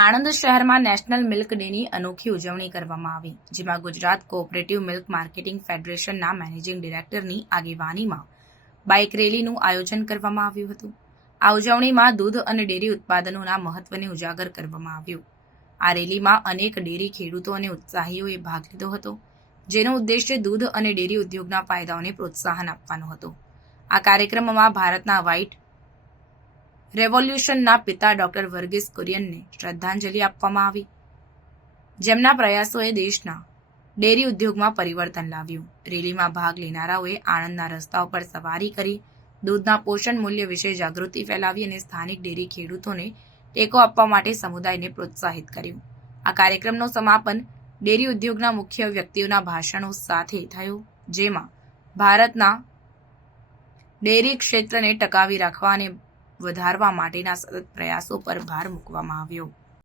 આણંદ શહેરમાં national milk ડેની અનોખી ઉજવણી કરવામાં આવી, જેમાં ગુજરાત કોઓપરેટિવ મિલ્ક માર્કેટિંગ ફેડરેશનના મેનેજિંગ ડિરેક્ટરની આગેવાનીમાં બાઇક રેલીનું આયોજન કરવામાં આવ્યું હતું. આ ઉજવણીમાં દૂધ અને ડેરી ઉત્પાદનોના મહત્વને ઉજાગર કરવામાં આવ્યું. આ રેલીમાં અનેક ડેરી ખેડૂતો અને ઉત્સાહીઓએ ભાગ લીધો હતો, જેનો ઉદ્દેશ્ય દૂધ અને ડેરી ઉદ્યોગના ફાયદાઓને પ્રોત્સાહન આપવાનો હતો. આ કાર્યક્રમમાં ભારતના વ્હાઇટ રેવોલ્યુશનના પિતા ડોક્ટર વર્ગીસ કુરિયનને શ્રદ્ધાંજલિ આપવામાં આવી. જેમના પ્રયાસોએ દેશના ડેરી ઉદ્યોગમાં પરિવર્તન લાવ્યું. રેલીમાં ભાગ લેનારાઓએ આણંદના રસ્તાઓ પર સવારી કરી, દૂધના પોષણ મૂલ્ય વિશે જાગૃતિ ફેલાવી અને સ્થાનિક ડેરી ખેડૂતોને ટેકો આપવા માટે સમુદાયને પ્રોત્સાહિત કર્યું. આ કાર્યક્રમનું સમાપન ડેરી ઉદ્યોગના મુખ્ય વ્યક્તિઓના ભાષણો સાથે થયું, જેમાં ભારતના ડેરી ક્ષેત્રને ટકાવી રાખવા અને વધારવા માટેના સતત પ્રયાસો પર ભાર મૂકવામાં આવ્યો.